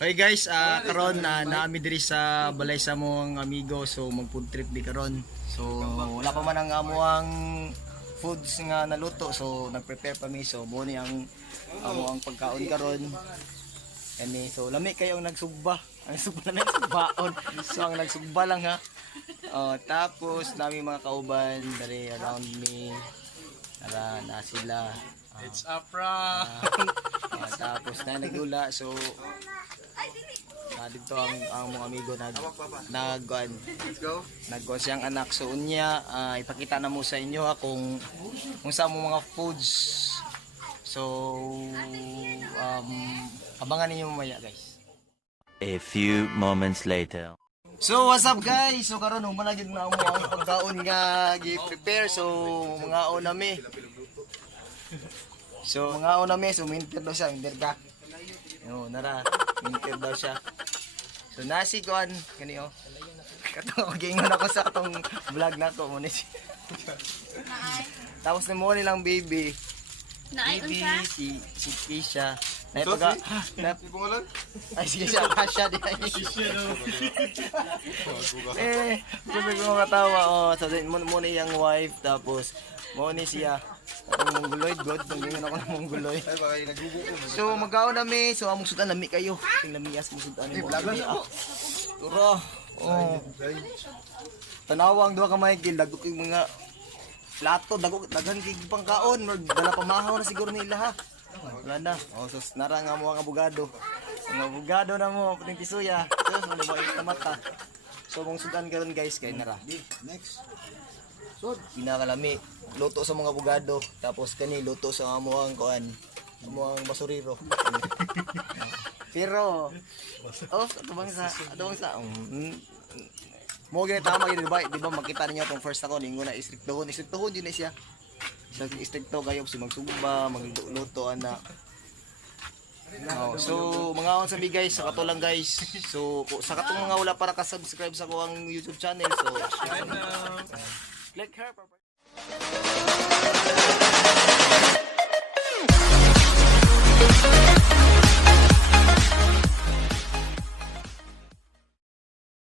Okay guys, karon naami diri sa balay sa mong amigo, so mag food trip di karon. So wala pa man ang amuang foods nga naluto, so nag-prepare pa mi, so mo ni ang amuang pagkaon karon. Ani so lami kayo ang nagsugba. Ang sugba na nagsubaon. So ang nagsugba lang ha. Tapos nami mga kauban dari around me. Tara na sila. It's a prank. Tapos na nagdula, so dito ang mga amigo naggo siyang anak, so unya ipakita na mo sa inyo kung sa mo mga foods, so abangan niyo mamaya guys. A few moments later. So what's up guys, so karon humana gid na mo ang pagkaon nga gi-prepare, so mga onami. So mga onami, so minter daw siya, minter ka. Yo, nara, minter daw siya. So nasi kuan kani oh. Katong gingon ako sa atong vlog nako mo ni. Tapos na mo nilang baby. Baby si Kisha. Na ito na Bungalan? ay sige siya kasha di ay. Sabi ko katawa oh, so mo ni yang wife, tapos mo ni siya ang mongoloid god, tingin ako ng mongoloid. Ay baka nagbubuko. So magkaon nami, so among sudan lami kayo. Ting lamias mo sudan ni mo. Turo. Oh. Tanawang duha ka Michael, dagko kay mga plato, daghan kay pangkaon, dala pamahaw na siguro nila ha. Wala na. Oh, so nara nga mo ang abogado. Ang abogado na mo puting tisuya. So mo ba mata. So mong sudan karon guys kay nara. Next. So pinakalami, luto sa mga abogado, tapos kani luto sa amuang kuan, amuang basuriro. Pero atubang sa mo gani tama gid di ba makita ninyo tong first ako ningo na istriktohon din na siya. So istrikto kayo si magsugba, magluto ana. So mga on sa mi guys, sa kato lang guys. So sa katong mga wala para ka-subscribe sa ko ang YouTube channel, so click here.